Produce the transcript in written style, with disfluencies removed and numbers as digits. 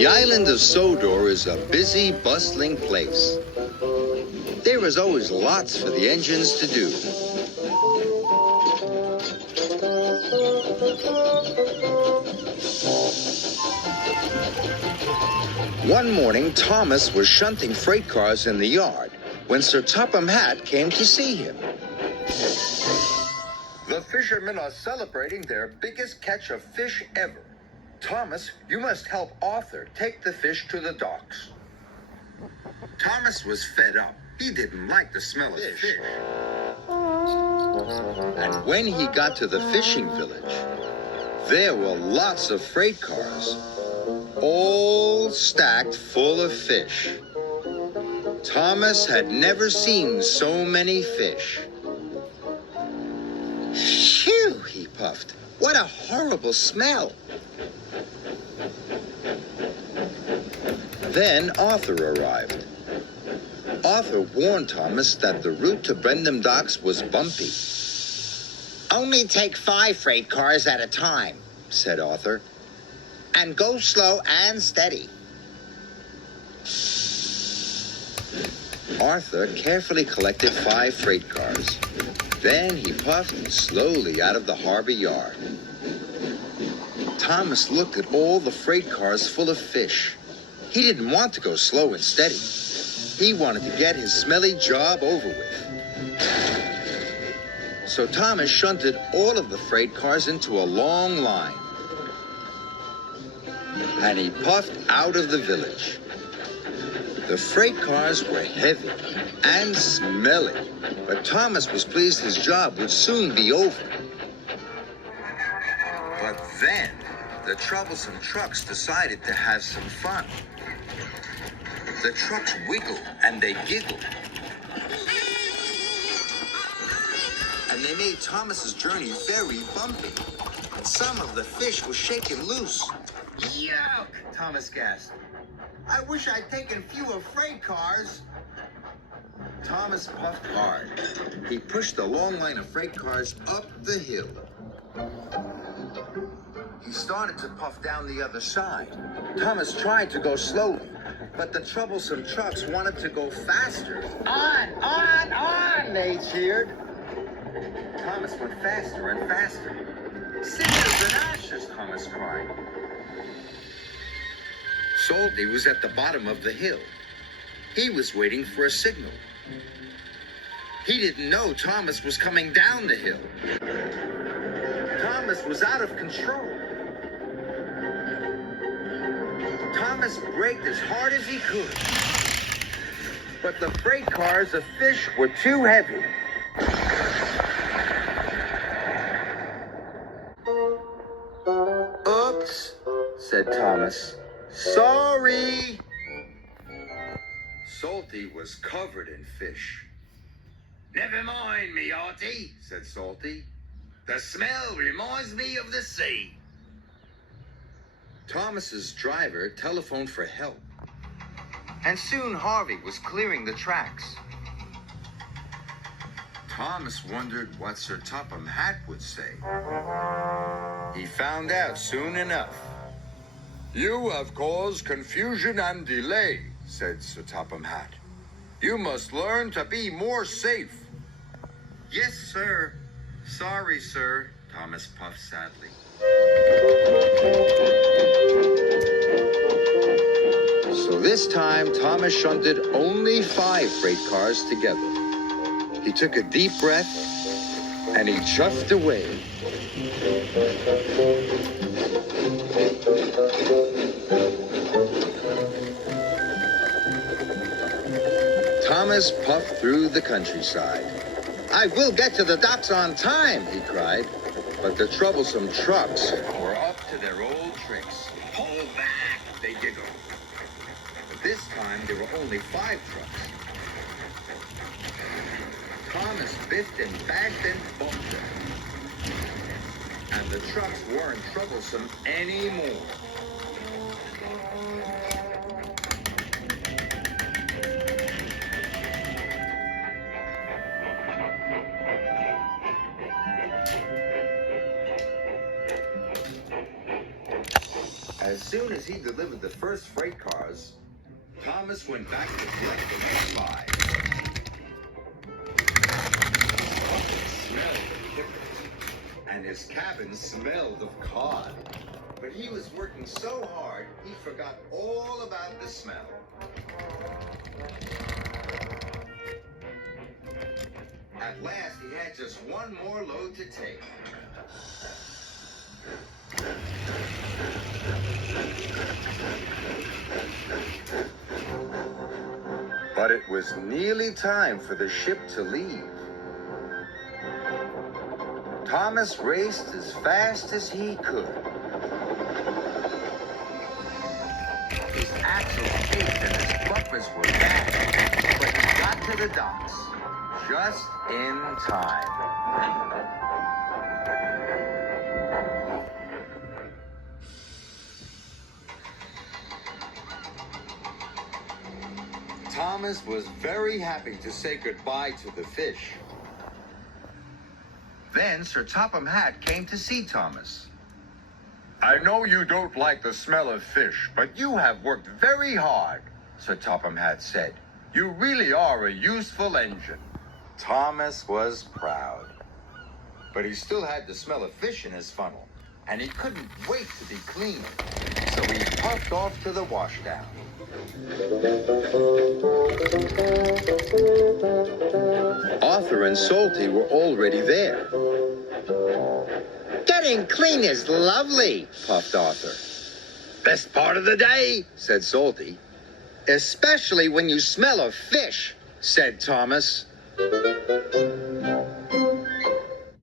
The island of Sodor is a busy, bustling place. There is always lots for the engines to do. One morning, Thomas was shunting freight cars in the yard when Sir Topham Hatt came to see him. The fishermen are celebrating their biggest catch of fish ever. Thomas, you must help Arthur take the fish to the docks. Thomas was fed up. He didn't like the smell of fish. And when he got to the fishing village, there were lots of freight cars, all stacked full of fish. Thomas had never seen so many fish. Phew, he puffed. What a horrible smell. Then Arthur arrived. Arthur warned Thomas that the route to Brendam Docks was bumpy. "Only take 5 freight cars at a time," said Arthur, "and go slow and steady." Arthur carefully collected 5 freight cars. Then he puffed slowly out of the harbor yard. Thomas looked at all the freight cars full of fish. He didn't want to go slow and steady. He wanted to get his smelly job over with. So Thomas shunted all of the freight cars into a long line. And he puffed out of the village. The freight cars were heavy and smelly, but Thomas was pleased his job would soon be over. But then, the troublesome trucks decided to have some fun. The trucks wiggled and they giggled. And they made Thomas's journey very bumpy. Some of the fish were shaken loose. Yuck, Thomas gasped. I wish I'd taken fewer freight cars. Thomas puffed hard. He pushed the long line of freight cars up the hill. He started to puff down the other side. Thomas tried to go slowly, but the troublesome trucks wanted to go faster. On, they cheered. Thomas went faster and faster. Cinders and ashes, Thomas cried. Salty was at the bottom of the hill. He was waiting for a signal. He didn't know Thomas was coming down the hill. Thomas was out of control. Thomas braked as hard as he could. But the freight cars of fish were too heavy. Oops, said Thomas. Sorry. Salty was covered in fish. Never mind me, Artie, said Salty. The smell reminds me of the sea. Thomas's driver telephoned for help. And soon Harvey was clearing the tracks. Thomas wondered what Sir Topham Hatt would say. He found out soon enough. You have caused confusion and delay, said Sir Topham Hatt. You must learn to be more safe. Yes, sir. Sorry, sir, Thomas puffed sadly. So this time, Thomas shunted only 5 freight cars together. He took a deep breath, and he chuffed away. Thomas puffed through the countryside. I will get to the docks on time, he cried. But the troublesome trucks were up to their old tricks. Hold back, they giggled. But this time there were only 5 trucks. Thomas biffed and bashed and bumped them. And the trucks weren't troublesome anymore. As soon as he delivered the first freight cars, Thomas went back to collect the next 5. It smelled of pickles, and his cabin smelled of cod. But he was working so hard, he forgot all about the smell. At last, he had just one more load to take. But it was nearly time for the ship to leave. Thomas raced as fast as he could. His axles ached and his bumpers were bad, but he got to the docks just in time. Thomas was very happy to say goodbye to the fish. Then Sir Topham Hatt came to see Thomas. "I know you don't like the smell of fish, but you have worked very hard," Sir Topham Hatt said. "You really are a useful engine." Thomas was proud. But he still had the smell of fish in his funnel, and he couldn't wait to be clean. So he puffed off to the washdown. Arthur and Salty were already there. "Getting clean is lovely," puffed Arthur. "Best part of the day," said Salty. "Especially when you smell of fish," said Thomas.